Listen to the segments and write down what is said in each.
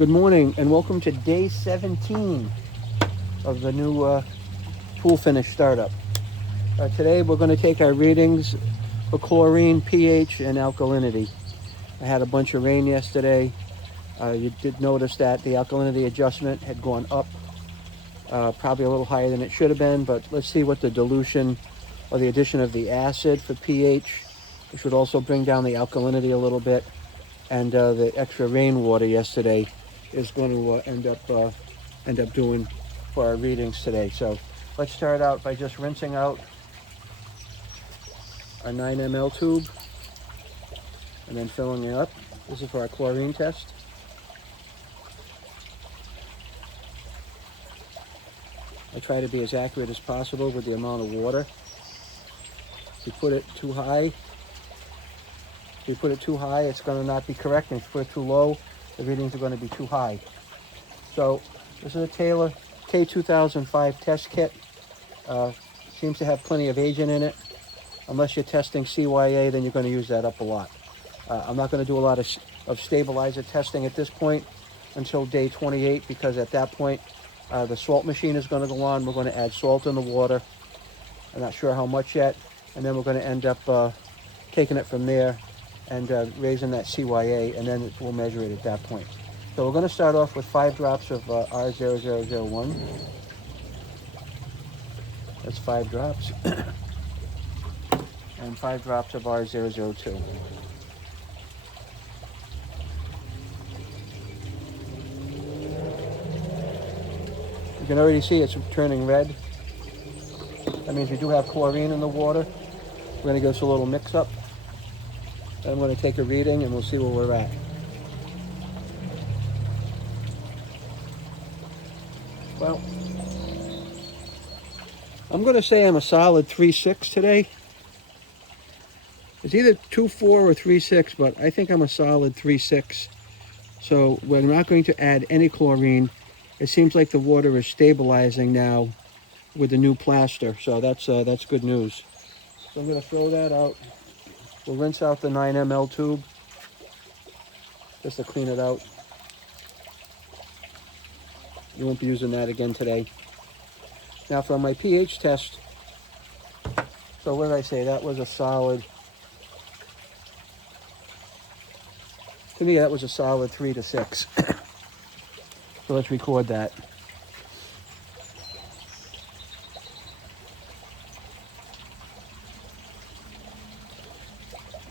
Good morning and welcome to day 17 of the new pool finish startup. Today we're going to take our readings for chlorine, pH, and alkalinity. I had a bunch of rain yesterday. You did notice that the alkalinity adjustment had gone up, probably a little higher than it should have been, but let's see what the dilution or the addition of the acid for pH, which would also bring down the alkalinity a little bit, and the extra rainwater yesterday is going to end up doing for our readings today. So let's start out by just rinsing out our 9 ml tube and then filling it up. This is for our chlorine test. I try to be as accurate as possible with the amount of water. If you put it too high, it's going to not be correct, and if you put it too low, the readings are going to be too high. So this is a Taylor K2005 test kit. Seems to have plenty of agent in it. Unless you're testing CYA, then you're going to use that up a lot. I'm not going to do a lot of stabilizer testing at this point until day 28, because at that point the salt machine is going to go on. We're going to add salt in the water. I'm not sure how much yet, and then we're going to end up taking it from there and raising that CYA, and then we'll measure it at that point. So we're going to start off with 5 drops of R0001. That's 5 drops. And 5 drops of R002. You can already see it's turning red. That means we do have chlorine in the water. We're going to give us a little mix up. Then I'm going to take a reading and we'll see where we're at. Well, I'm going to say I'm a solid 3.6 today. It's either 2.4 or 3.6, but I think I'm a solid 3.6. So we're not going to add any chlorine. It seems like the water is stabilizing now with the new plaster, so that's good news. So I'm going to throw that out. We'll rinse out the 9 ml tube just to clean it out. You won't be using that again today. Now for my pH test, so what did I say? That was a solid, to me that was a solid 3 to 6. So let's record that.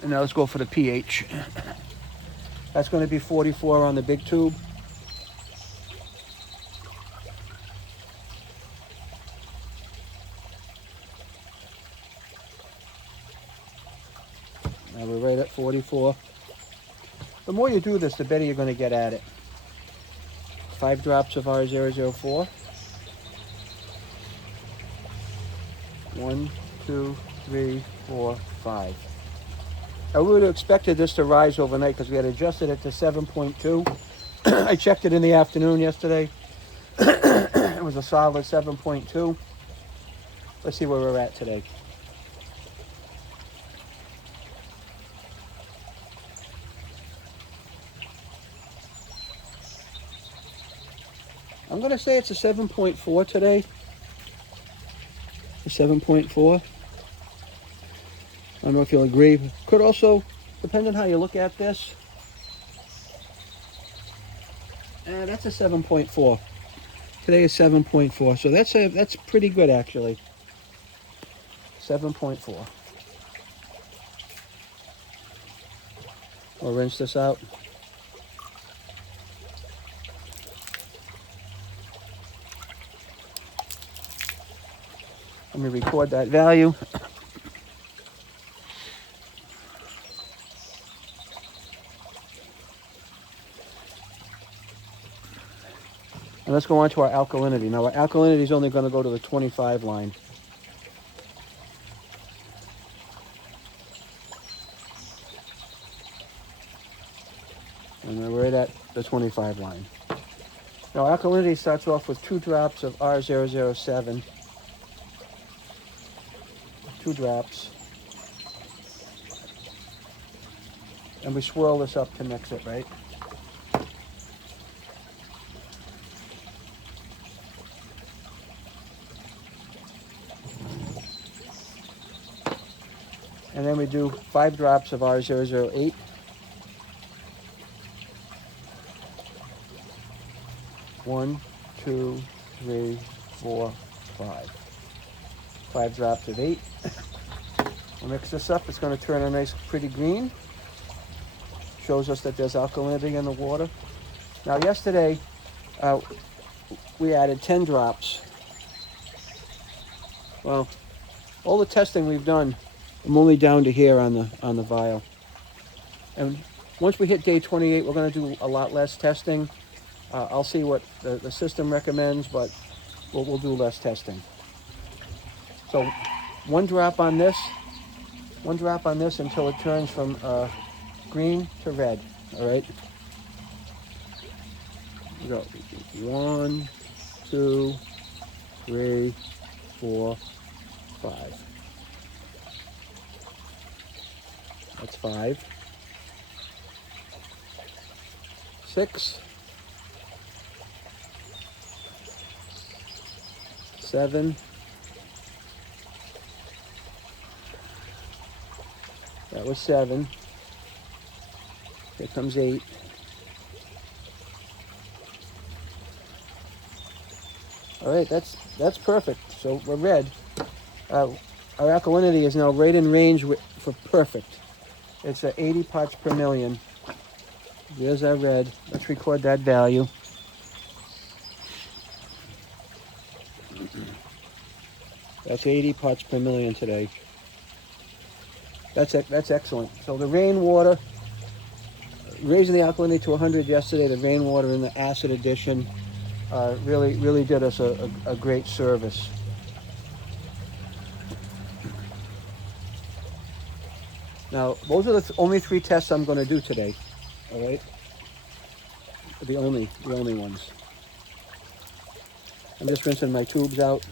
And now let's go for the pH. That's going to be 44 on the big tube. Now we're right at 44. The more you do this, the better you're going to get at it. 5 drops of R004. 1, 2, 3, 4, 5. I would have expected this to rise overnight because we had adjusted it to 7.2. I checked it in the afternoon yesterday. It was a solid 7.2. Let's see where we're at today. I'm going to say it's a 7.4 today. A 7.4. I don't know if you'll agree. Could also, depend on how you look at this. That's a 7.4. Today is 7.4, so that's pretty good actually. 7.4. We'll rinse this out. Let me record that value. And let's go on to our alkalinity. Now our alkalinity is only going to go to the 25 line. And we're right at the 25 line. Now alkalinity starts off with 2 drops of R007. 2 drops. And we swirl this up to mix it, right? And then we do 5 drops of R008. One, two, three, 4, 5. 5 drops of 8. We'll mix this up. It's going to turn a nice pretty green. Shows us that there's alkalinity in the water. Now yesterday we added 10 drops. Well, all the testing we've done, I'm only down to here on the vial. And once we hit day 28, we're going to do a lot less testing. I'll see what the system recommends, but we'll do less testing. So 1 drop on this until it turns from green to red. All right. We go 1, 2, 3, 4, 5. That's 5. 6, 7. That was 7. Here comes 8. All right, that's perfect. So we're red. Our alkalinity is now right in range for perfect. It's 80 parts per million. There's our red. Let's record that value. That's 80 parts per million today. That's excellent. So the rainwater, raising the alkalinity to 100 yesterday, the rainwater and the acid addition really did us a great service. Now, those are the only 3 tests I'm going to do today. All right, the only ones. I'm just rinsing my tubes out.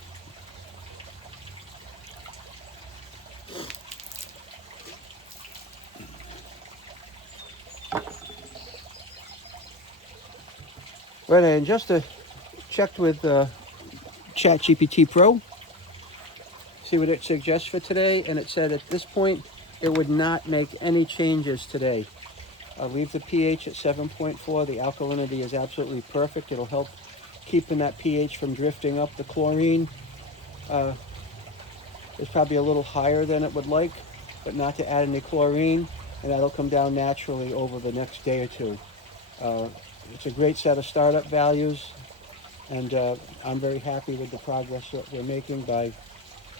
Right, and just checked with ChatGPT Pro, see what it suggests for today, and it said at this point it would not make any changes today. Leave the pH at 7.4. The alkalinity is absolutely perfect. It'll help keeping that pH from drifting up. The chlorine is probably a little higher than it would like, but not to add any chlorine, and that'll come down naturally over the next day or two. It's a great set of startup values, and I'm very happy with the progress that we're making by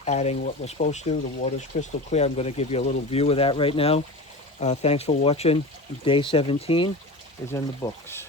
adding what we're supposed to. The water's crystal clear. I'm going to give you a little view of that right now. Thanks for watching. Day 17 is in the books.